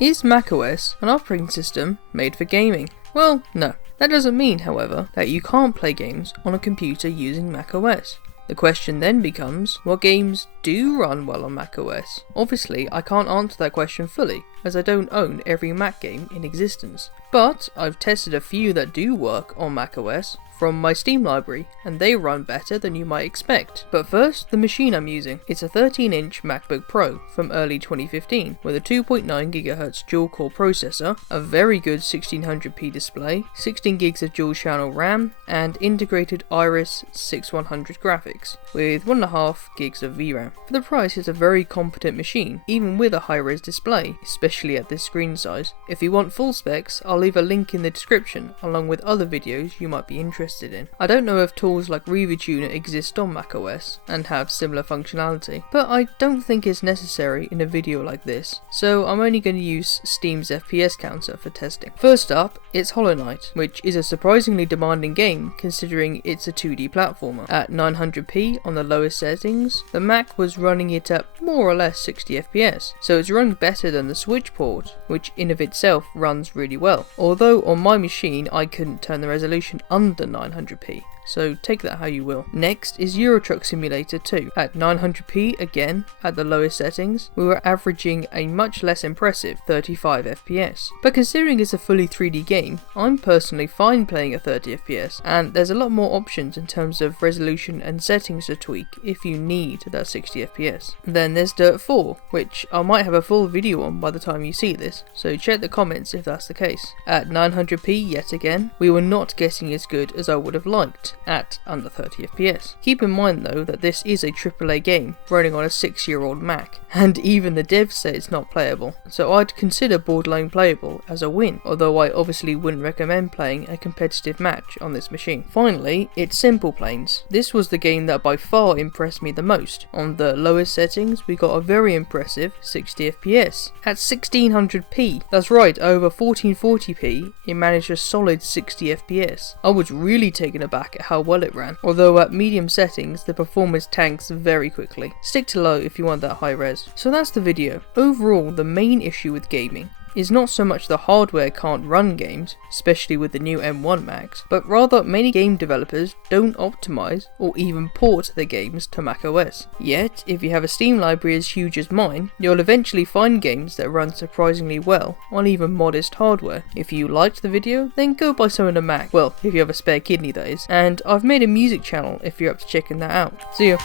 Is macOS an operating system made for gaming? Well, no. That doesn't mean, however, that you can't play games on a computer using macOS. The question then becomes, what games do run well on macOS? Obviously, I can't answer that question fully, as I don't own every Mac game in existence. But I've tested a few that do work on macOS from my Steam library, and they run better than you might expect. But first, the machine I'm using. It's a 13-inch MacBook Pro from early 2015 with a 2.9 GHz dual-core processor, a very good 1600p display, 16 gigs of dual-channel RAM, and integrated Iris 6100 graphics, with 1.5 gigs of VRAM. For the price, it's a very competent machine, even with a high-res display, especially at this screen size. If you want full specs, I'll leave a link in the description, along with other videos you might be interested in. I don't know if tools like ReviewTuner exist on macOS and have similar functionality, but I don't think it's necessary in a video like this, so I'm only going to use Steam's FPS Counter for testing. First up, it's Hollow Knight, which is a surprisingly demanding game considering it's a 2D platformer. At 900p on the lowest settings, the Mac was running it at more or less 60 FPS, so it's running better than the Switch port, which in of itself runs really well. Although on my machine I couldn't turn the resolution under 900p, so take that how you will. Next is Euro Truck Simulator 2. At 900p again, at the lowest settings, we were averaging a much less impressive 35 FPS. But considering it's a fully 3D game, I'm personally fine playing at 30 FPS, and there's a lot more options in terms of resolution and settings to tweak if you need that 60 FPS. Then there's Dirt 4, which I might have a full video on by the time you see this, so check the comments if that's the case. At 900p yet again, we were not getting as good as I would have liked, at under 30 FPS. Keep in mind though that this is a AAA game running on a 6-year-old Mac, and even the devs say it's not playable, so I'd consider borderline playable as a win, although I obviously wouldn't recommend playing a competitive match on this machine. Finally, it's Simple Planes. This was the game that by far impressed me the most. On the lowest settings, we got a very impressive 60 FPS. At 1600p, that's right, over 1440p, it managed a solid 60 FPS. I was really taken aback at how well it ran, although at medium settings the performance tanks very quickly. Stick to low if you want that high res. So that's the video. Overall, the main issue with gaming is not so much the hardware can't run games, especially with the new M1 Macs, but rather many game developers don't optimize or even port their games to macOS. Yet, if you have a Steam library as huge as mine, you'll eventually find games that run surprisingly well on even modest hardware. If you liked the video, then go buy some on a Mac, well, if you have a spare kidney that is, and I've made a music channel if you're up to checking that out. See ya!